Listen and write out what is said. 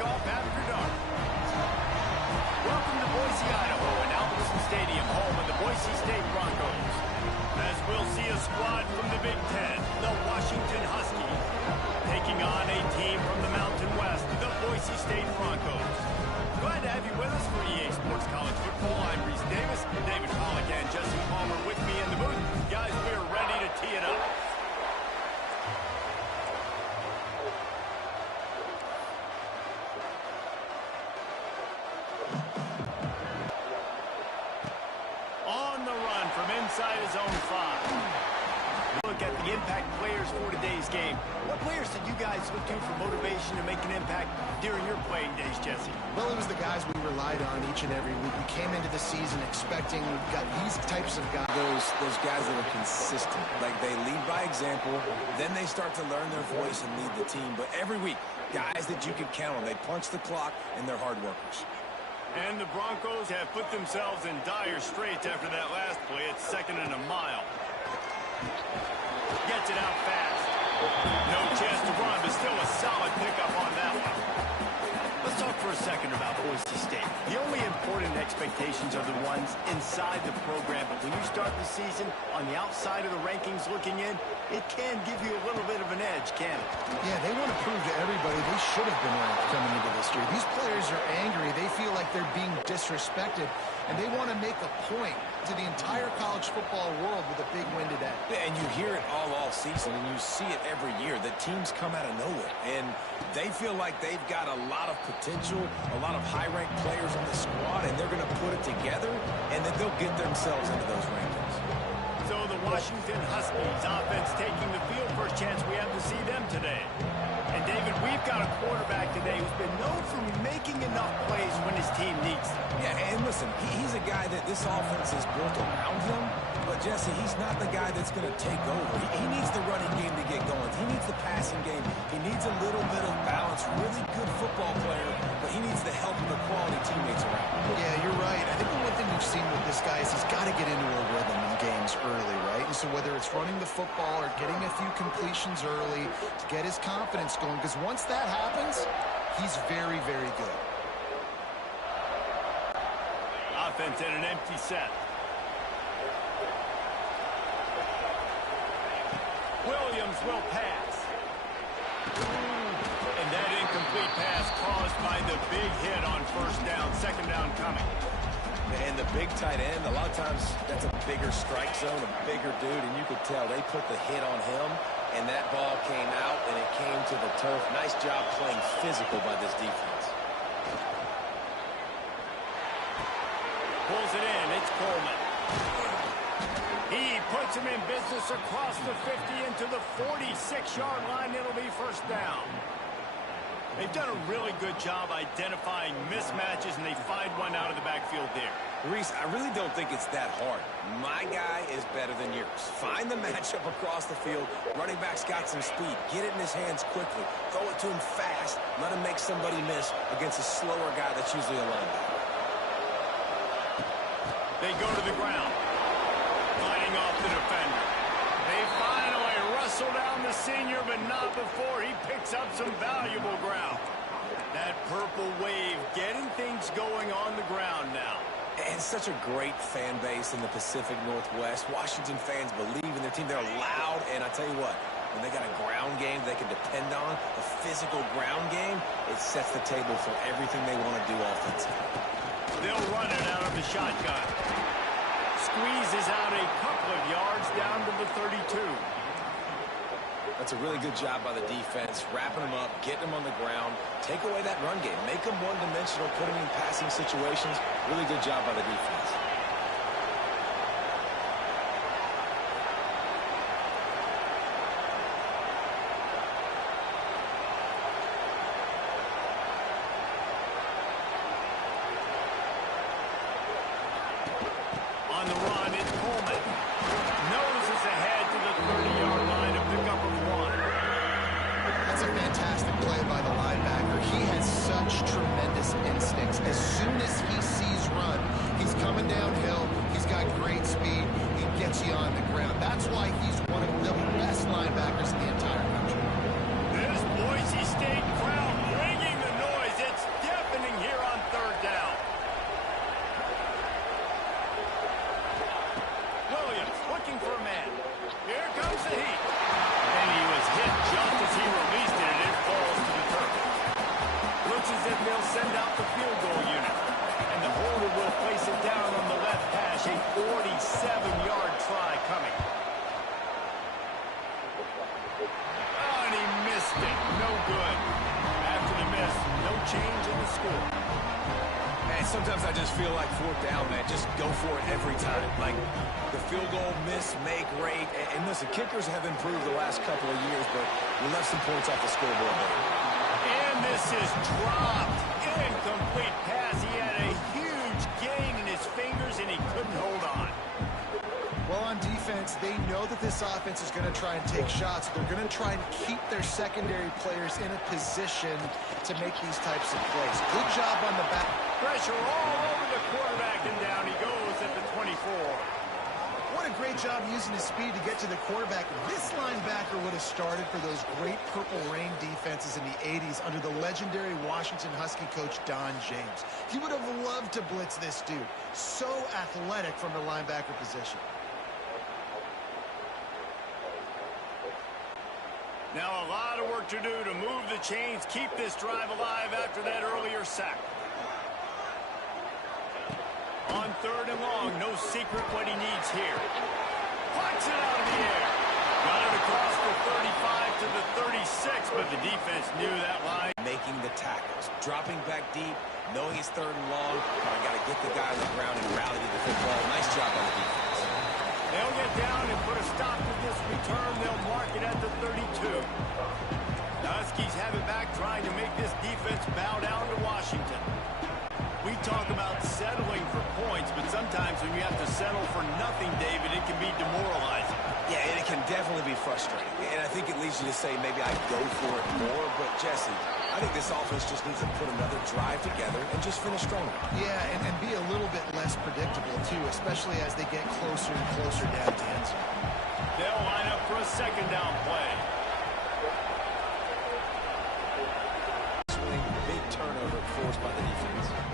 kickoff after dark. Welcome to Boise, Idaho, and Albertson Stadium, home of the Boise State Broncos. As we'll see a squad from the Big Ten, the Washington Huskies, taking on a team from the Mountain West, the Boise State Broncos. Glad to have you with us for EA Sports College Football. I'm Reese Davis, David Pollack, and Jesse Palmer with me in the booth. Guys, we're ready to tee it up. On the run from inside his own 5. Look at the impact players for today's game. What players did you guys look to for motivation to make an impact during your playing days, Jesse? Well, it was the guys we relied on each and every week. We came into the season expecting we've got these types of guys. Those guys that are consistent. Like, they lead by example, then they start to learn their voice and lead the team. But every week, guys that you can count on. They punch the clock, and they're hard workers. And the Broncos have put themselves in dire straits after that last play. It's 2nd and a mile. Gets it out fast. No chance to run, but still a solid pickup on that one. Let's talk for a second about Boise State. The only important expectations are the ones inside the program, but when you start the season on the outside of the rankings looking in, it can give you a little bit of an edge, can't it? Yeah, they want to prove to everybody they should have been ranked coming into this year. These players are angry. They feel like they're being disrespected, and they want to make a point to the entire college football world with a big win today. Yeah, and you hear it all season, and you see it every year. The teams come out of nowhere, and they feel like they've got a lot of potential, a lot of high-ranked players on the squad, and they're going to put it together, and then they'll get themselves into those rankings. So the Washington Huskies offense taking the field. First chance we have to see them today. And David, we've got a quarterback today who's been known for making enough plays when his team needs them. Yeah, and listen, he's a guy that this offense is built around him. But, Jesse, he's not the guy that's going to take over. He needs the running game to get going. He needs the passing game. He needs a little bit of balance. Really good football player, but he needs the help of the quality teammates around him. Yeah, you're right. I think the one thing we've seen with this guy is he's got to get into a rhythm in games early, right? And so whether it's running the football or getting a few completions early to get his confidence going, because once that happens, he's very, very good. Offense in an empty set. Williams will pass. And that incomplete pass caused by the big hit on first down. 2nd down coming. And the big tight end, a lot of times that's a bigger strike zone, a bigger dude, and you could tell they put the hit on him, and that ball came out, and it came to the turf. Nice job playing physical by this defense. Pulls it in. It's Coleman. He puts him in business across the 50 into the 46-yard line. It'll be first down. They've done a really good job identifying mismatches, and they find one out of the backfield there. Reese, I really don't think it's that hard. My guy is better than yours. Find the matchup across the field. Running back's got some speed. Get it in his hands quickly. Throw it to him fast. Let him make somebody miss against a slower guy that's usually a linebacker. They go to the ground. Fighting off the defender. They finally wrestle down the senior, but not before he picks up some valuable ground. That purple wave getting things going on the ground now. And such a great fan base in the Pacific Northwest. Washington fans believe in their team. They're loud, and I tell you what, when they got a ground game they can depend on, a physical ground game, it sets the table for everything they want to do offensively. They'll run it out of the shotgun. Squeezes out a couple of yards down to the 32. That's a really good job by the defense, wrapping them up, getting them on the ground, take away that run game, make them one-dimensional, put them in passing situations. Really good job by the defense. On the run, it's Coleman. Noses ahead to the 30-yard line, a pickup of 1. That's a fantastic play by the linebacker. He has such tremendous instincts. As soon as he sees run, he's coming downhill. He's got great speed. He gets you on the ground. That's why he's one of the best linebackers in the entire country. This Boise State crowd bringing the noise. It's no good. After the miss, no change in the score. And sometimes I just feel like fourth down, man. Just go for it every time. Like the field goal miss, make rate. And listen, kickers have improved the last couple of years, but we left some points off the scoreboard there. And this is dropped. Incomplete pass. He had a huge gain in his fingers, and he couldn't hold on. Well, on defense, they know that this offense is going to try and take shots. They're going to try and keep their secondary players in a position to make these types of plays. Good job on the back. Pressure all over the quarterback, and down he goes at the 24. What a great job using his speed to get to the quarterback. This linebacker would have started for those great Purple Rain defenses in the 80s under the legendary Washington Husky coach Don James. He would have loved to blitz this dude. So athletic from the linebacker position. Now a lot of work to do to move the chains, keep this drive alive after that earlier sack. On third and long, no secret what he needs here. Punts it out of the air. Got it across the 35 to the 36, but the defense knew that line. Making the tackles, dropping back deep, knowing it's third and long, but I got to get the guy on the ground and rally to the football. Nice job on the defense. They'll get down and put a stop to this return. They'll mark it at the 32. The Huskies have it back, trying to make this defense bow down to Washington. We talk about settling for points, but sometimes when you have to settle for nothing, David, it can be demoralizing. Yeah, and it can definitely be frustrating. And I think it leads you to say maybe I go for it more. But, Jesse, I think this offense just needs to put another drive together and just finish stronger. Yeah, and be a little bit less predictable, too, especially as they get closer and closer down to end zone. They'll line up for a second down play. Swing, big turnover forced by the defense.